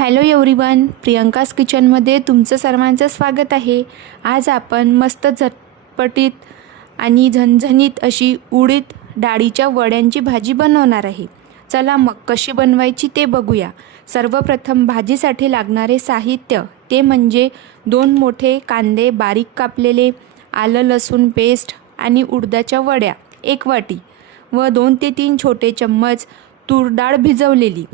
Hello everyone, Priyanka's किचनमध्ये तुमचं सर्वांचं स्वागत आहे। आज आपण मस्त झटपटीत आणि झणझणीत अशी उडीद डाळीच्या वड्यांची भाजी बनवणार आहे। चला मग कशी बनवायची ते बघूया। सर्वप्रथम भाजीसाठी लागणारे साहित्य ते म्हणजे 2 मोठे कांदे बारीक कापलेले, आलं लसूण पेस्ट आणि उडदाच्या वड्या 1 वाटी व 2 ते 3 छोटे चम्मच तूर डाळ भिजवलेली।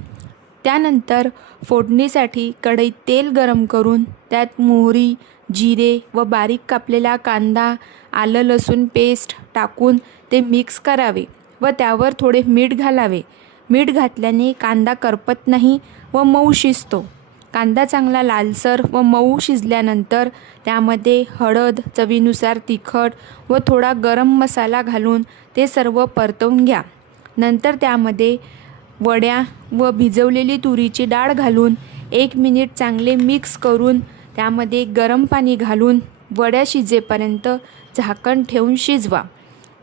त्यानंतर फोडणीसाठी कढईत तेल गरम करून त्यात मोहरी, जिरे व बारीक कापलेला कांदा, आलं लसूण पेस्ट टाकून ते मिक्स करावे व त्यावर थोडे मीठ घालावे। मीठ घातल्याने कांदा करपत नाही व मऊ शिजतो। कांदा चांगला लालसर व मऊ शिजल्यानंतर त्यामध्ये हळद, चवीनुसार तिखट व थोडा गरम मसाला घालून ते सर्व परतवून घ्या। नंतर त्यामध्ये वड्या व भिजवलेली तुरीची डाळ घालून 1 मिनिट चांगले मिक्स करून त्यामध्ये गरम पाणी घालून वड्या शिजेपर्यंत झाकण ठेवून शिजवा।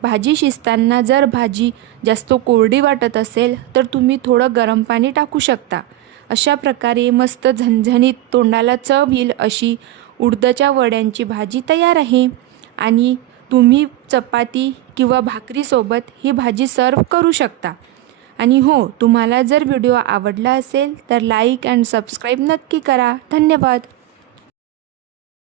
भाजी शिजताना जर भाजी जास्त कोरडी वाटत असेल तर तुम्ही थोडं गरम पाणी टाकू शकता। अशा प्रकारे मस्त झणझणीत तोंडाला चव येईल अशी उडदाच्या वड्यांची भाजी तयार आहे आणि तुम्ही चपाती किंवा भाकरीसोबत ही भाजी सर्व करू शकता। आणि हो, तुम्हाला जर व्हिडिओ आवडला असेल तर लाईक अँड सबस्क्राईब नक्की करा। धन्यवाद।